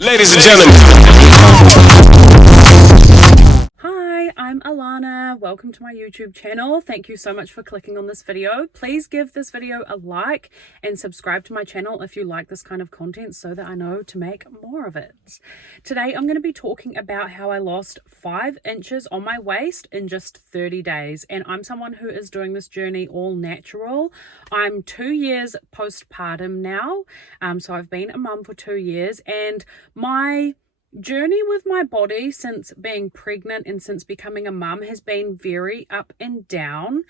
Ladies and gentlemen. Hi, I'm Alana. Welcome to my YouTube channel. Thank you so much for clicking on this video. Please give this video a like and subscribe to my channel if you like this kind of content so that I know to make more of it. Today I'm going to be talking about how I lost 5 inches on my waist in just 30 days. And I'm someone who is doing this journey all natural. I'm 2 years postpartum now. So I've been a mum for 2 years, and my journey with my body since being pregnant and since becoming a mum has been very up and down.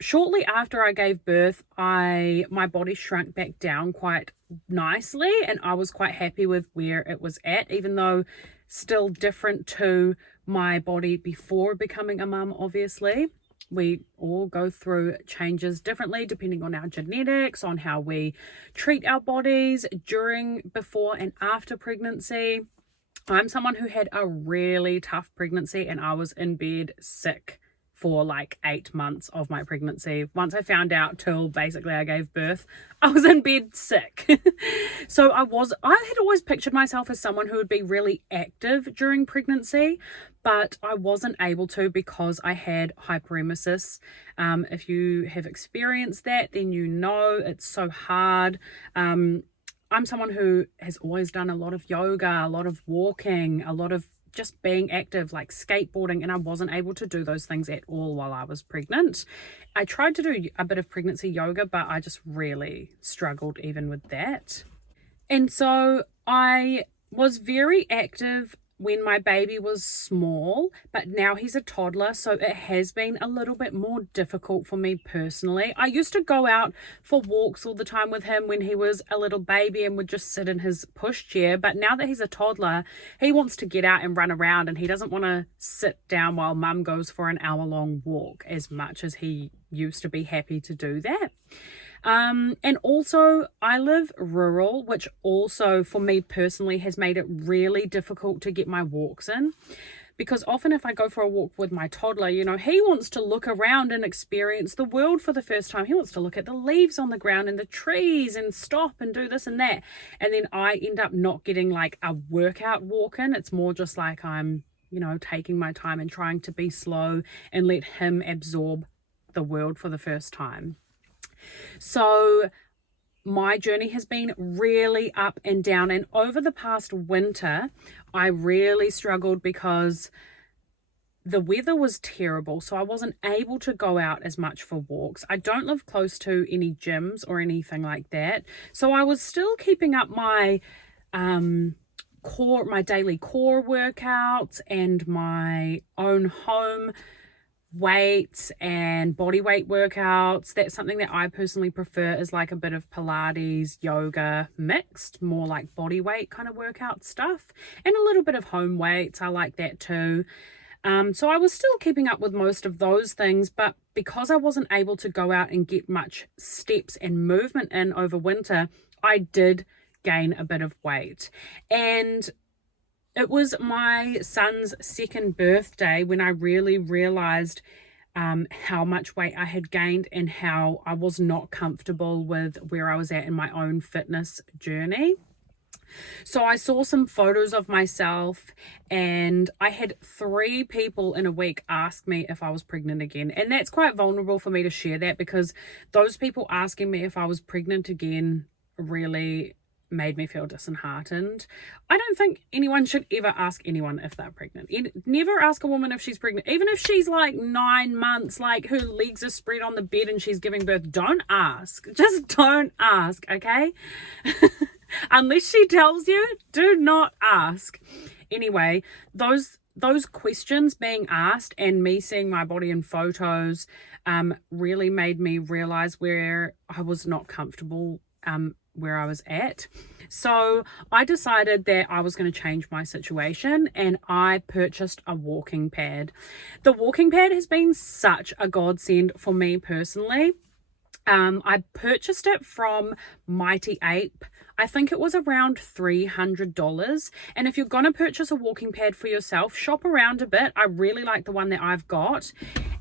Shortly after I gave birth, my body shrunk back down quite nicely, and I was quite happy with where it was at, even though still different to my body before becoming a mum, obviously. We all go through changes differently depending on our genetics, on how we treat our bodies during, before, and after pregnancy. I'm someone who had a really tough pregnancy, and I was in bed sick for like 8 months of my pregnancy. Once I found out till basically I gave birth, I was in bed sick. So I had always pictured myself as someone who would be really active during pregnancy, but I wasn't able to because I had hyperemesis. If you have experienced that, then you know it's so hard. I'm someone who has always done a lot of yoga, a lot of walking, a lot of just being active, like skateboarding, and I wasn't able to do those things at all while I was pregnant. I tried to do a bit of pregnancy yoga, but I just really struggled even with that. And so I was very active when my baby was small, but now he's a toddler, so it has been a little bit more difficult for me personally. I used to go out for walks all the time with him when he was a little baby and would just sit in his pushchair, but now that he's a toddler, he wants to get out and run around, and he doesn't want to sit down while mum goes for an hour-long walk as much as he used to be happy to do that. And also I live rural, which also for me personally has made it really difficult to get my walks in, because often if I go for a walk with my toddler, you know, he wants to look around and experience the world for the first time. He wants to look at the leaves on the ground and the trees and stop and do this and that. And then I end up not getting like a workout walk in. It's more just like I'm, you know, taking my time and trying to be slow and let him absorb the world for the first time. So my journey has been really up and down, and over the past winter I really struggled because the weather was terrible, so I wasn't able to go out as much for walks. I don't live close to any gyms or anything like that, so I was still keeping up my daily core workouts and my own home weights and body weight workouts. That's something that I personally prefer, is like a bit of Pilates, yoga mixed, more like body weight kind of workout stuff, and a little bit of home weights. I like that too. So I was still keeping up with most of those things, but because I wasn't able to go out and get much steps and movement in over winter, I did gain a bit of weight. And it was my son's 2nd birthday when I really realized how much weight I had gained and how I was not comfortable with where I was at in my own fitness journey. So I saw some photos of myself, and I had 3 people in a week ask me if I was pregnant again. And that's quite vulnerable for me to share that, because those people asking me if I was pregnant again really made me feel disheartened. I don't think anyone should ever ask anyone if they're pregnant. Never ask a woman if she's pregnant, even if she's like 9 months, like her legs are spread on the bed and she's giving birth. Don't ask. Just don't ask, okay? Unless she tells you, do not ask. Anyway, those questions being asked and me seeing my body in photos really made me realize where I was not comfortable where I was at. So I decided that I was going to change my situation, and I purchased a walking pad. The walking pad has been such a godsend for me personally. I purchased it from Mighty Ape. I think it was around $300. And if you're going to purchase a walking pad for yourself, shop around a bit. I really like the one that I've got,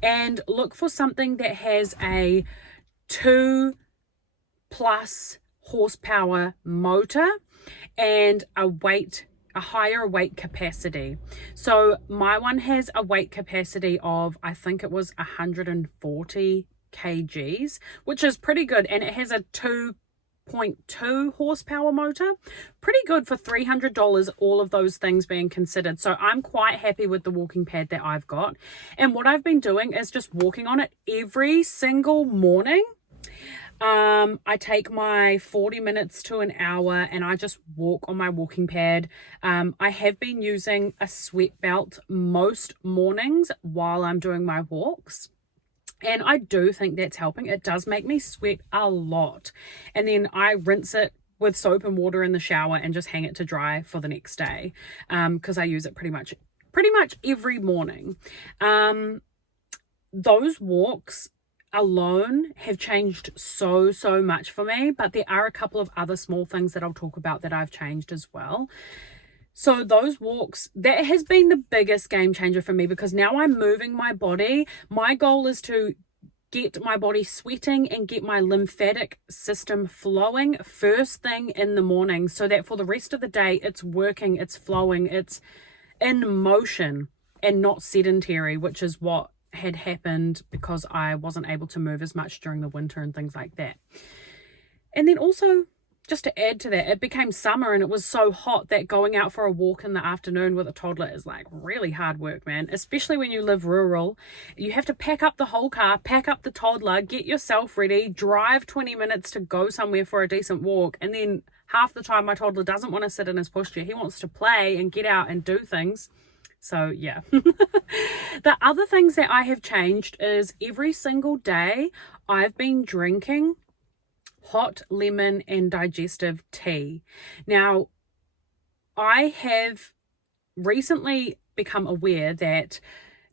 and look for something that has a 2+ horsepower motor and a higher weight capacity. So my one has a weight capacity of, I think it was 140 kgs, which is pretty good, and it has a 2.2 horsepower motor. Pretty good for $300, all of those things being considered. So I'm quite happy with the walking pad that I've got. And what I've been doing is just walking on it every single morning. I take my 40 minutes to an hour and I just walk on my walking pad. I have been using a sweat belt most mornings while I'm doing my walks. And I do think that's helping. It does make me sweat a lot. And then I rinse it with soap and water in the shower and just hang it to dry for the next day. Because I use it pretty much every morning. Those walks alone have changed so much for me, but there are a couple of other small things that I'll talk about that I've changed as well. So those walks, that has been the biggest game changer for me, because now I'm moving my body. My goal is to get my body sweating and get my lymphatic system flowing first thing in the morning, so that for the rest of the day it's working, it's flowing, it's in motion and not sedentary, which is what had happened because I wasn't able to move as much during the winter and things like that. And then also, just to add to that, it became summer and it was so hot that going out for a walk in the afternoon with a toddler is like really hard work, man. Especially when you live rural. You have to pack up the whole car, pack up the toddler, get yourself ready, drive 20 minutes to go somewhere for a decent walk, and then half the time my toddler doesn't want to sit in his pushchair. He wants to play and get out and do things. So yeah. The other things that I have changed is every single day I've been drinking hot lemon and digestive tea. Now, I have recently become aware that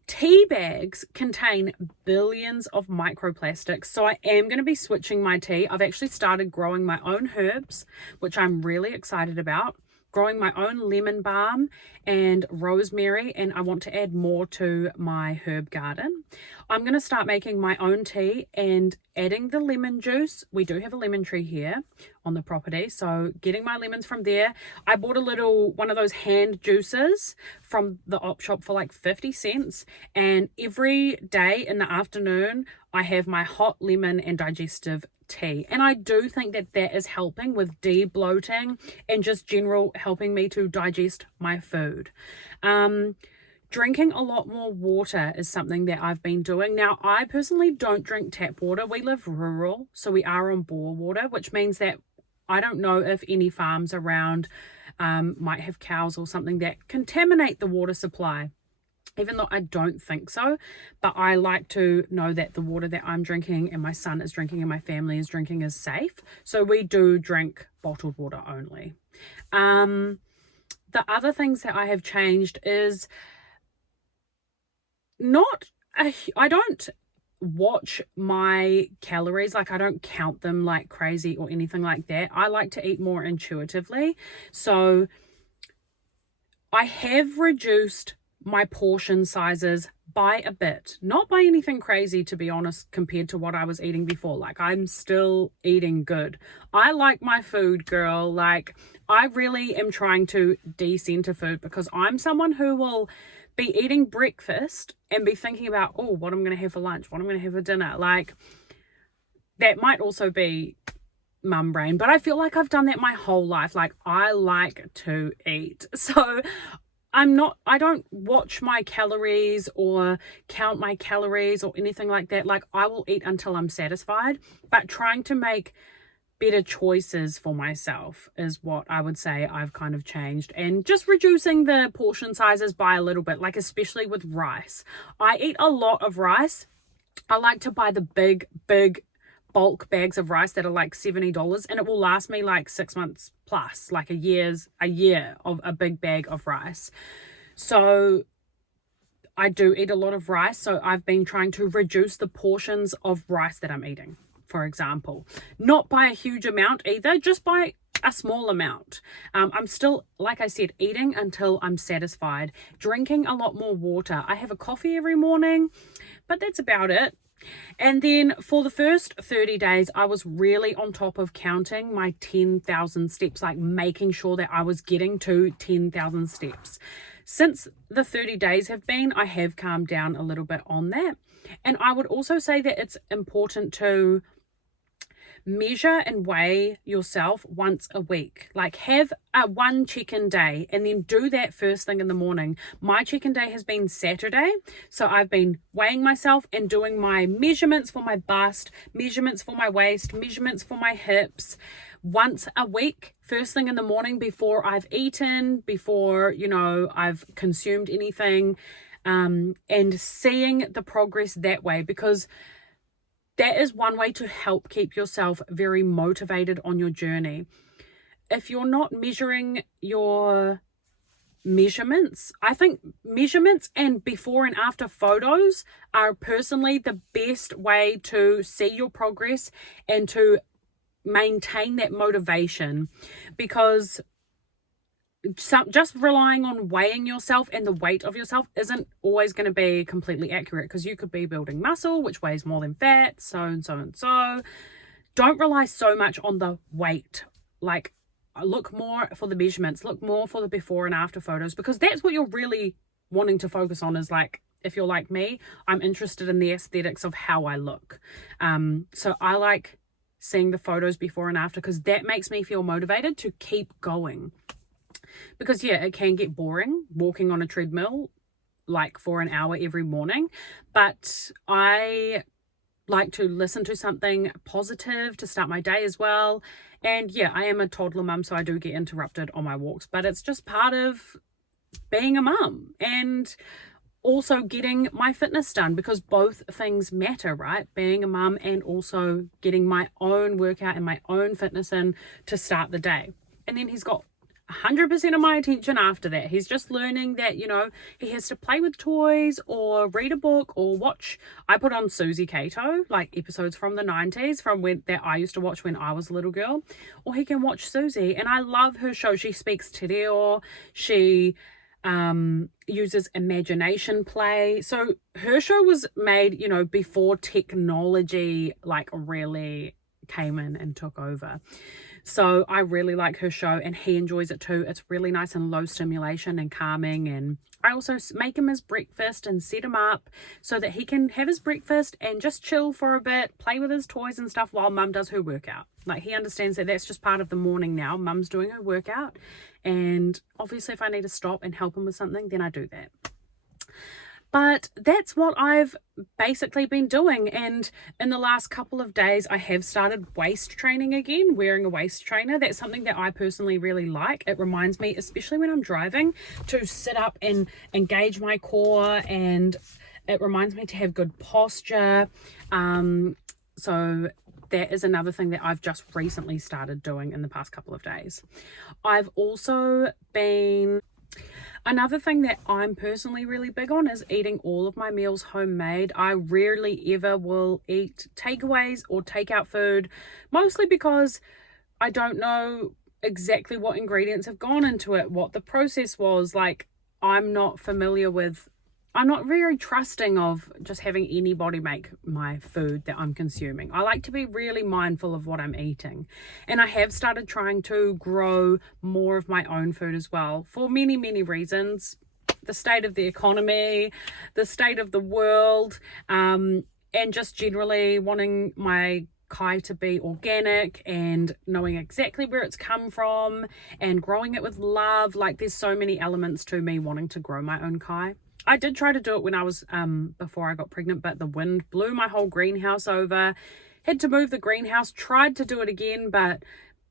tea bags contain billions of microplastics, so I am going to be switching my tea. I've actually started growing my own herbs, which I'm really excited about. Growing my own lemon balm and rosemary, and I want to add more to my herb garden. I'm going to start making my own tea and adding the lemon juice. We do have a lemon tree here on the property, so getting my lemons from there. I bought one of those hand juicers from the op shop for like 50 cents, and every day in the afternoon I have my hot lemon and digestive tea, and I do think that that is helping with de-bloating and just general helping me to digest my food. Drinking a lot more water is something that I've been doing. Now, I personally don't drink tap water. We live rural, so we are on bore water, which means that I don't know if any farms around might have cows or something that contaminate the water supply, even though I don't think so. But I like to know that the water that I'm drinking and my son is drinking and my family is drinking is safe. So we do drink bottled water only. The other things that I have changed is I don't watch my calories, like I don't count them like crazy or anything like that. I like to eat more intuitively. So I have reduced my portion sizes by a bit, not by anything crazy, to be honest, compared to what I was eating before. Like, I'm still eating good. I like my food, girl. Like, I really am trying to decenter food, because I'm someone who will be eating breakfast and be thinking about, oh, what I'm going to have for lunch, what I'm going to have for dinner. Like, that might also be mum brain, but I feel like I've done that my whole life. Like, I like to eat. So I don't watch my calories or count my calories or anything like that. Like, I will eat until I'm satisfied, but trying to make better choices for myself is what I would say I've kind of changed, and just reducing the portion sizes by a little bit, like especially with rice. I eat a lot of rice. I like to buy the big bulk bags of rice that are like $70, and it will last me like 6 months plus, like a year of a big bag of rice. So I do eat a lot of rice, so I've been trying to reduce the portions of rice that I'm eating, for example. Not by a huge amount either, just by a small amount. I'm still, like I said, eating until I'm satisfied. Drinking a lot more water. I have a coffee every morning, but that's about it. And then for the first 30 days, I was really on top of counting my 10,000 steps, like making sure that I was getting to 10,000 steps. Since the 30 days have been, I have calmed down a little bit on that. And I would also say that it's important to measure and weigh yourself once a week. Like have a one check-in day and then do that first thing in the morning. My check-in day has been Saturday, so I've been weighing myself and doing my measurements for my bust, measurements for my waist, measurements for my hips once a week, first thing in the morning before I've eaten, before I've consumed anything, and seeing the progress that way, because that is one way to help keep yourself very motivated on your journey. If you're not measuring your measurements, I think measurements and before and after photos are personally the best way to see your progress and to maintain that motivation, because just relying on weighing yourself and the weight of yourself isn't always going to be completely accurate, because you could be building muscle which weighs more than fat, so and so and so. Don't rely so much on the weight. Like, look more for the measurements, look more for the before and after photos, because that's what you're really wanting to focus on. Is like, if you're like me, I'm interested in the aesthetics of how I look. So I like seeing the photos before and after, because that makes me feel motivated to keep going. Because yeah, it can get boring walking on a treadmill like for an hour every morning, but I like to listen to something positive to start my day as well. And yeah, I am a toddler mum, so I do get interrupted on my walks, but it's just part of being a mum and also getting my fitness done, because both things matter, right? Being a mum and also getting my own workout and my own fitness in to start the day. And then he's got 100% of my attention after that. He's just learning that, he has to play with toys or read a book or watch. I put on Susie Cato, like episodes from the 90s from when that I used to watch when I was a little girl, or he can watch Susie. And I love her show. She speaks te reo. She uses imagination play. So her show was made, before technology like really came in and took over. So I really like her show, and he enjoys it too. It's really nice and low stimulation and calming. And I also make him his breakfast and set him up so that he can have his breakfast and just chill for a bit, play with his toys and stuff while mum does her workout. Like, he understands that that's just part of the morning now. Mum's doing her workout, and obviously if I need to stop and help him with something, then I do that. But that's what I've basically been doing. And in the last couple of days, I have started waist training again, wearing a waist trainer. That's something that I personally really like. It reminds me, especially when I'm driving, to sit up and engage my core, and it reminds me to have good posture. So that is another thing that I've just recently started doing in the past couple of days. I've also been... Another thing that I'm personally really big on is eating all of my meals homemade. I rarely ever will eat takeaways or takeout food, mostly because I don't know exactly what ingredients have gone into it, what the process was. Like, I'm not very trusting of just having anybody make my food that I'm consuming. I like to be really mindful of what I'm eating. And I have started trying to grow more of my own food as well, for many, many reasons. The state of the economy, the state of the world, and just generally wanting my kai to be organic and knowing exactly where it's come from and growing it with love. Like, there's so many elements to me wanting to grow my own kai. I did try to do it when I was before I got pregnant, but the wind blew my whole greenhouse over. Had to move the greenhouse, tried to do it again, but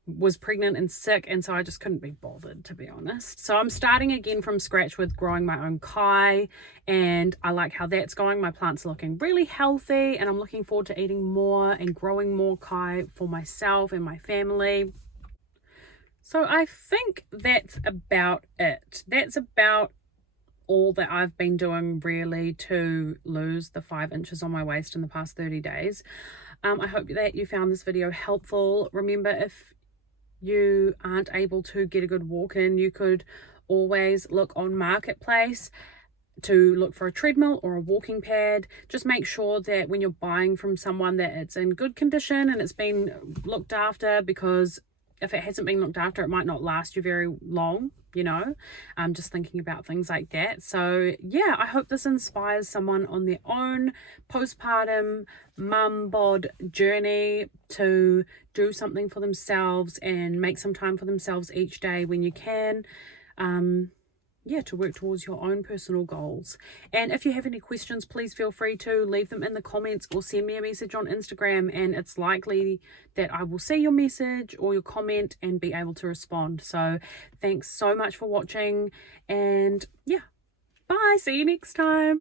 was pregnant and sick, and so I just couldn't be bothered, to be honest. So I'm starting again from scratch with growing my own kai, and I like how that's going. My plants are looking really healthy, and I'm looking forward to eating more and growing more kai for myself and my family. So I think that's about it. That's about all that I've been doing really to lose the 5 inches on my waist in the past 30 days. I hope that you found this video helpful. Remember, if you aren't able to get a good walk in, you could always look on Marketplace. to look for a treadmill or a walking pad. Just make sure that when you're buying from someone that it's in good condition and it's been looked after, because if it hasn't been looked after, it might not last you very long, you know. I'm just thinking about things like that. So yeah, I hope this inspires someone on their own postpartum mum bod journey to do something for themselves and make some time for themselves each day when you can. Yeah, to work towards your own personal goals. And if you have any questions, please feel free to leave them in the comments or send me a message on Instagram, and it's likely that I will see your message or your comment and be able to respond. So thanks so much for watching, and yeah, bye, see you next time.